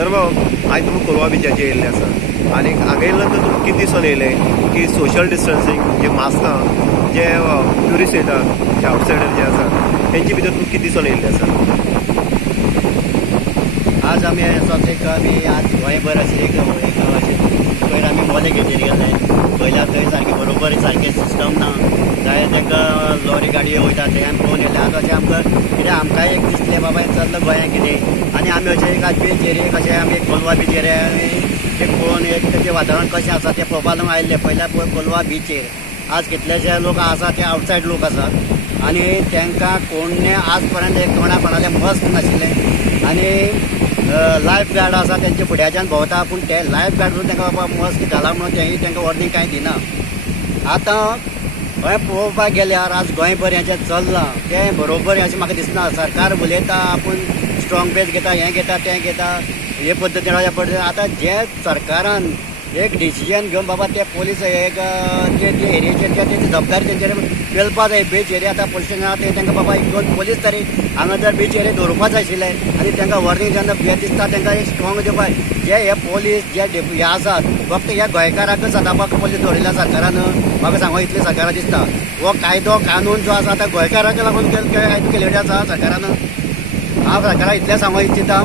तर आज तुमी कोलवा बिचाचेर येयल्ले आसा आनी हांगा येयल्ले नंतर तुमी कितें दिसून येयले की सोशल डिस्टन्सींग जे मास्कां जे ट्युरिस्ट येतात जे आवटसायडर जे आसा तेंचे भितर तुमी कितें दिसून येयल्ले आसा. आज आमी आज गोंयभर अशें एक पयर आमी मोले घेतलेली गेले पयल्या थंय सारकें बरोबर सारकें सिस्टम ना जाय तांकां लॉरी गाडयो वयता ते आमी पळोवन येयले. आतां अशें आमकां कितें आमकांय एक दिसलें बाबा चल्लं गोंयांत कितें आनी आमी अशें एक आज बीच एरियेक अशें आमी कोलवा बीच एरिया एक पळोवन एक तेजें वातावरण कशें आसा तें पळोवपाक लागून आयिल्ले. पयल्या कोलवा बीचेर आज कितलेशे लोक आसा ते आवटसायड लोक आसात आनी तांकां कोणें आज पर्यंत एक कोणाले मस्त नाशिल्लें आनी लायफ गार्ड आसा तेंचे फुड्याच्यान भोंवता पूण ते लायफ गार्ड तांकां बाबा मस्त घाला म्हणून तेंय तांकां वॉर्निंग कांय दिना. आतां गोंय पळोवपाक गेल्यार आज गोंयभर हें जें चल्लां तें बरोबर अशें म्हाका दिसना. सरकार उलयता आपूण स्ट्रॉंग बेस घेता हें घेता तें घेता हे पद्दतीन आतां जे सरकारान एक डिसिजन घेवन बाबा ते पोलीस एक ते एरियेचेर ते जबाबदारी तेंचेर पेलपा जाय. बीच एरिया आतां पोलीस स्टेशन आसा तांकां बाबा एक दोन पोलीस तरी हांगा जर बीच एरिया दवरपाक जाय आशिल्लें आनी तांकां वॉर्निंग जेन्ना हें दिसता तांकां एक स्ट्रॉंग दिवपाक जे हे पोलीस जे हे आसात फक्त ह्या गोंयकाराकच सदांपाक पोलीस दवरिल्ल्या सरकारान म्हाका सांगो इतलें सरकारान दिसता. हो कायदो कानून जो आसा तो गोंयकाराक लागून कायदो केलेलो आसा सरकारान. हांव सरकाराक इतलें सांगूंक इच्छिता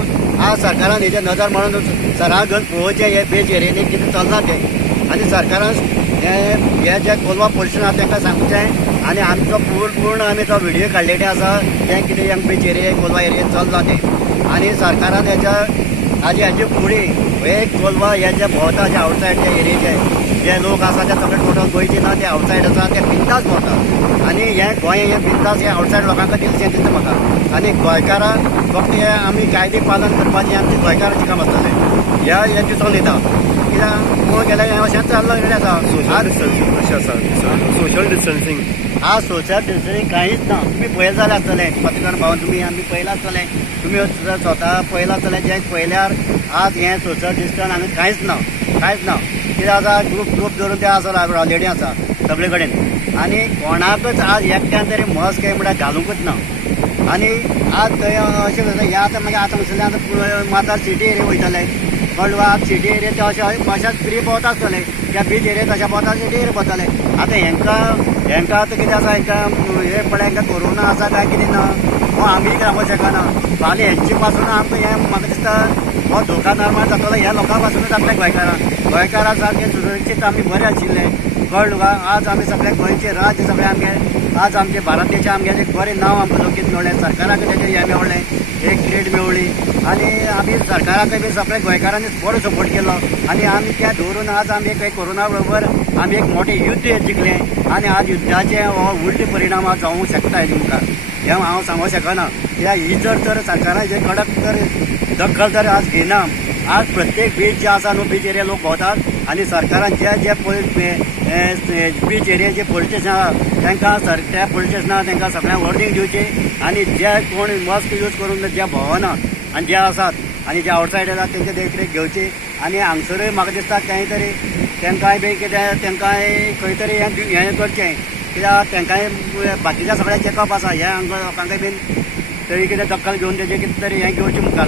आज सरकारान हेजेर नजर मारून सराक घेवन पळोवचें हे बीच एरियेनी कितें चल्लां तें आनी सरकारान हे जे कोलवा पोल्युशन आसा तांकां सांगचें आनी आमचो पूर्ण आमी जो व्हिडियो काडलेले आसा तें कितें हें बीच एरिया कोलवा एरियेन चल्लां तें आनी सरकारान हेजे फुडें एक कोलवा हे जे भोंवता जे आवटसायड जे एरियेचे जे लोक आसा ते सगळे टोटल गोंयचे ना ते आवटसायड आसा ते बिंदास भोंवता आनी हे गोंय हे बिंदास हे आवटसायड लोकांक दिलशें दिसता म्हाका. आनी गोंयकारां फक्त हे आमी कायदे पालन करपाचें आमचें गोंयकारांचें काम आसतलें हे दिसून येता. कित्याक पळोवंक गेल्यार हें अशेंच चल्लां आसा. सोशल डिस्टन्सींग कशें आसा सोशल डिस्टन्सींग आज सोशल डिस्टन्सींग कांयच ना. तुमी पळयलें जाल्यार आसतलें पत्रकार भावन तुमी आमी पळयलां आसतलें तुमी स्वता पळयलां आसतलें जें पळयल्यार आज हें सोशल डिस्टन्स हांगा कांयच ना. कितें आसा ग्रूप धरून ते आसा रावलेली आसा सगळे कडेन आनी कोणाकच आज एकट्यान तरी मस्क काय म्हणल्यार घालूंकच ना. आनी आज थंय अशें हें आतां मागीर आतां म्हणसलें आतां मातार सिटी एरिया वयतले कळ्ळें तुका. सिटी एरिया ते अशें फ्री भोंवता आसतले त्या बीच एरिया तशें भोंवता सिटी एरिया भोंवताले. आतां हेंकां आतां कितें आसा हेंकां हे पळय हेंकां कोरोना आसा काय कितें ना हो आमी सांगूंक शकना. फाल्यां हेंचे पासून आमकां हें म्हाका दिसता हो धोका निर्माण जातलो ह्या लोकां पासूनच जातलें गोंयकारां सारकें सुरक्षीत आमी बरें आशिल्ले कळ्ळें तुका. आज आमी सगळे गोंयचे राज्य सगळे आमगे आज आमचे भारत देशा आमगे एक बरें नांव आमकां लोकीत मेवलें सरकाराक तेजें हें मेवलें एक ग्रेड मेवली आनी आमी सरकाराकय बी सगळे गोंयकारांनी बरो सपोर्ट केलो आनी आमी तें दवरून आज आमी एक कोरोना बरोबर आमी एक मोठें युद्ध जिखलें आनी आज युद्धाचे हो उलटे परिणाम आज जावंक शकता हेजे मुखार हें हांव सांगूंक शकना. कित्याक ही जर सरकारान जे कडक जर दखल जर आज घेयना आज प्रत्येक बीच जे आसा न्हू बीच एरिया लोक भोंवतात आनी सरकारान जे बीच एरियाचे पोलीस स्टेशन आसा तांकां त्या पोलीस स्टेशनार तांकां सगळ्यांक वॉर्निंग दिवची आनी जे कोण मस्क यूज करून जे भोंवना आनी जे आसात आनी जे आवटसायड आसात तेंचे देखरेख घेवची आनी हांगसरूय म्हाका दिसता कांय तरी तांकांय बी कितें तांकांय खंय तरी हें करचें कित्याक तांकांय बाकीच्या सगळ्या चॅकअप आसा हे हांगा लोकांकय बीन तरी कितें दखल घेवन तेजें कितें तरी हें घेवचें मुखार.